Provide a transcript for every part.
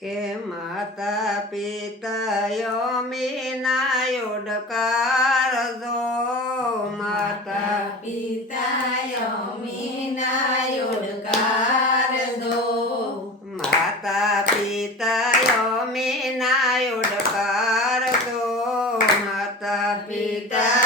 કે માતા પિતા મીના યોડકાર દો માતા પિતા મીના યોડકાર દો. માતા પિતા મીના યોડકાર દો માતા પિતા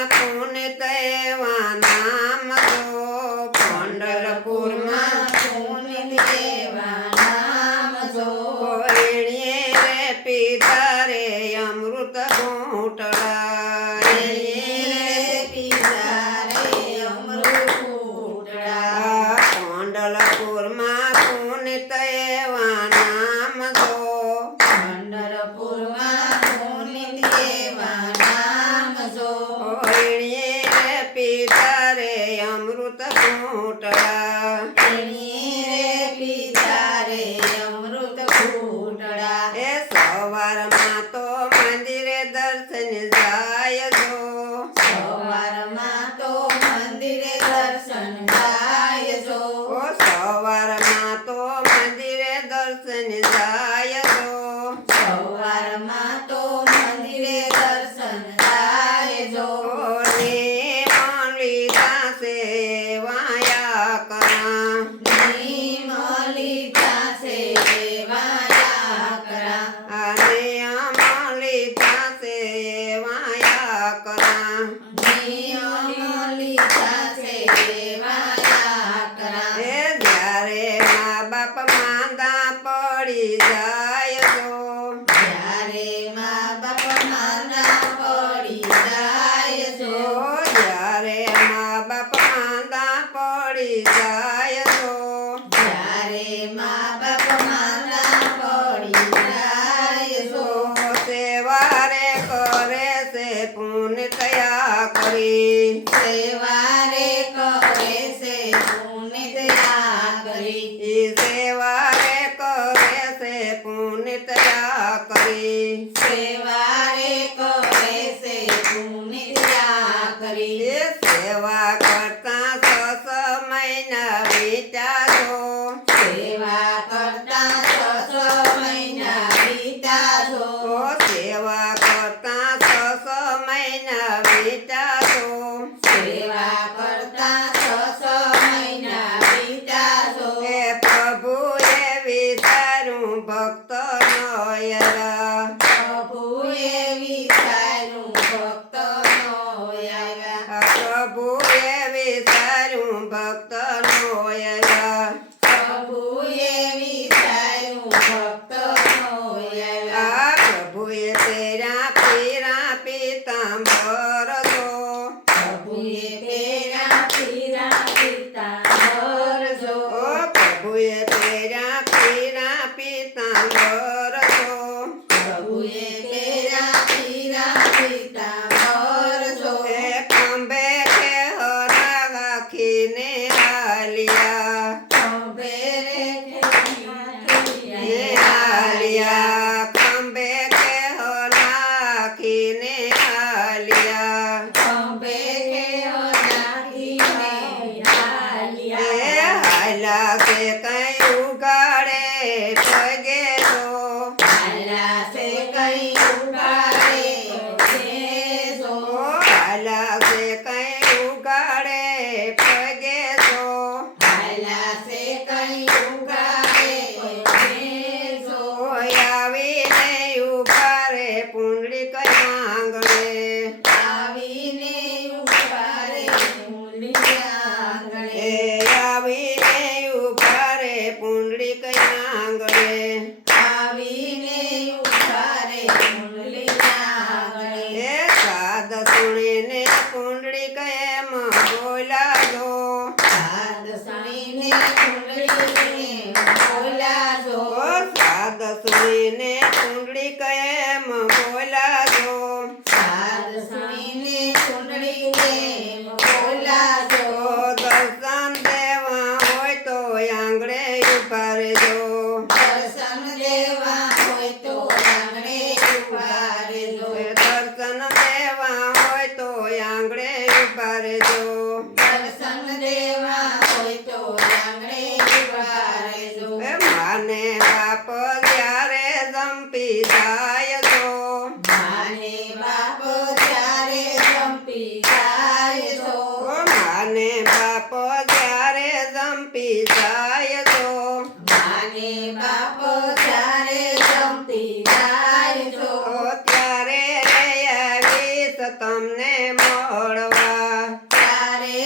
Amen. Бога. a fé, તમને મળવા. ત્યારે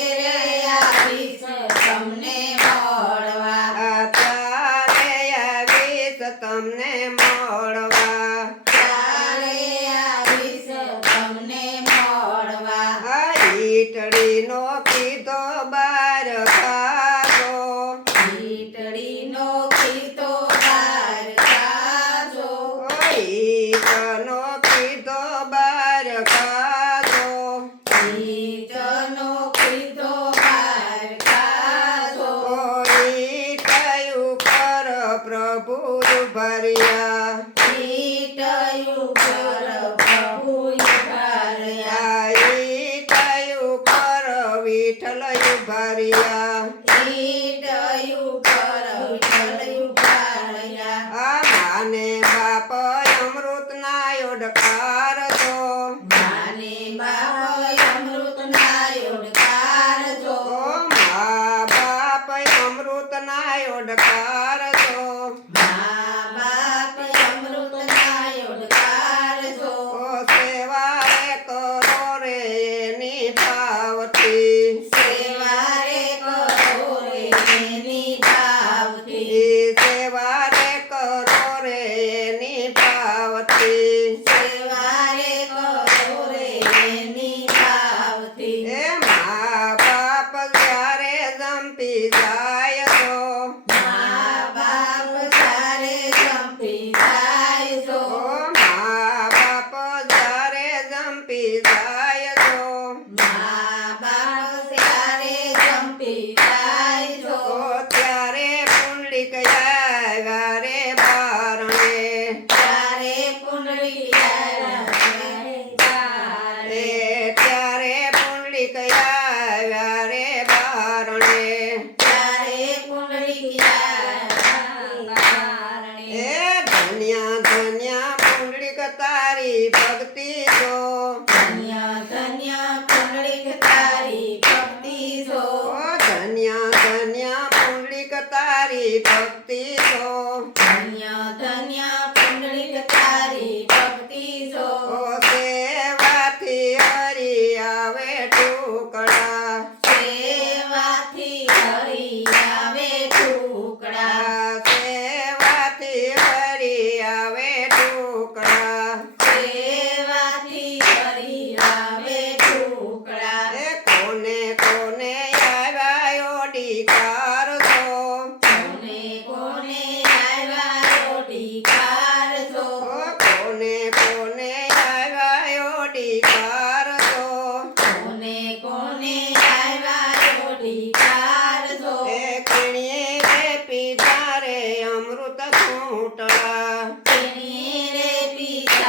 આવીશ તમને મળવા. અત્યારે આવીશ તમને મળવા. ત્યારે આવીશ તમને મળવા. ઈટડીનો પીધો પ્રભુ ભર્યા ઈટયું પર પ્રભુ ભર્યા ઈટયું પર વિઠલ ભર્યા ઈટયું પર આ માને બાપ અમૃત ના ઓડકાર desire. અધિકાર છો કોને કોને આવ્યા અધિકાર છો કોને કોને આવ્યા અધિકાર છો એ કણીએ રે પીતા રે અમૃત ઘૂંટડા કણીએ રે પીતા